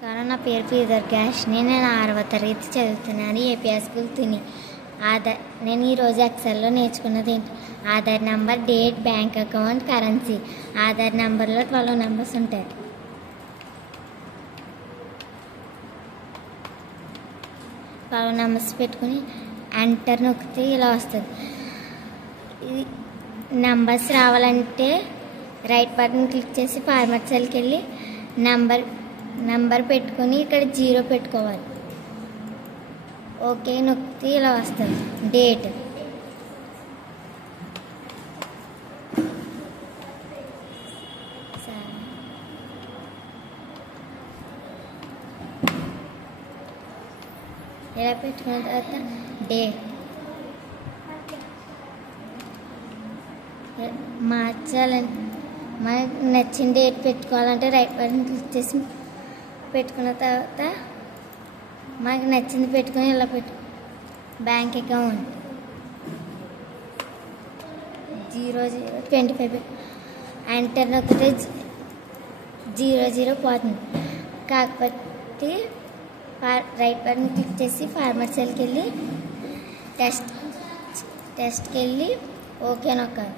నమస్కారం. నా పేరు పి దుర్గాష్ని. నేను 6వ తరగతి చదువుతున్నాను. APS school Tuni. నేను ఈరోజు ఎక్సెల్లో నేర్చుకున్నది ఏంటి? Aadhaar number, date, bank account, currency. Aadhaar నెంబర్లో 12 నెంబర్స్ ఉంటాయి. నెంబర్స్ పెట్టుకుని ఎంటర్ నొక్కితే ఇలా వస్తుంది. ఇది నెంబర్స్ రావాలంటే రైట్ బటన్ క్లిక్ చేసి ఫార్మాట్ సెల్కి వెళ్ళి నెంబర్ పెట్టుకొని ఇక్కడ 0 పెట్టుకోవాలి. ఓకే నొక్కితే ఇలా వస్తుంది. డేట్ ఇలా పెట్టుకున్న తర్వాత డేట్ మార్చాలంటే మనకు నచ్చిన డేట్ పెట్టుకోవాలంటే రైట్ బటన్ క్లిక్ చేసి పెట్టుకున్న తర్వాత మనకు నచ్చింది పెట్టుకొని ఇలా బ్యాంక్ అకౌంట్ 0025 ఎంటర్ నొక్కితే 00 పోతుంది. కాకపోతే రైట్ బటన్ క్లిక్ చేసి ఫార్మాట్ సెల్కి వెళ్ళి టెస్ట్కి వెళ్ళి ఓకే నొక్కాలి.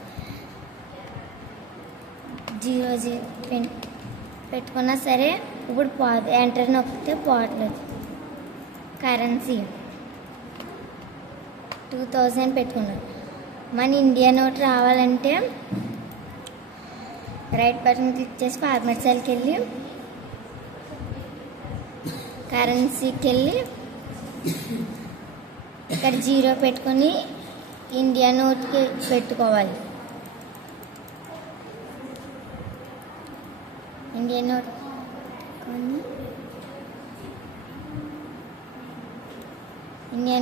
00 పెట్టుకున్నా సరే ఇప్పుడు పోదు. ఎంటర్ నొక్కితే పోవట్లేదు. కరెన్సీ 2000 పెట్టుకున్నాను. మన ఇండియా నోట్ రావాలంటే రైట్ బటన్ క్లిక్ చేసి ఫార్మాట్ సెల్కి వెళ్ళి కరెన్సీకి వెళ్ళి ఇక్కడ 0 పెట్టుకొని ఇండియా నోట్కి పెట్టుకోవాలి. ఇండియా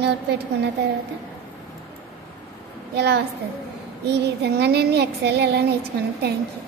నోట్ పెట్టుకున్న తర్వాత ఇలా వస్తుంది. ఈ విధంగా నేను ఎక్సెల్ ఎలా నేర్చుకున్నాను. Thank you.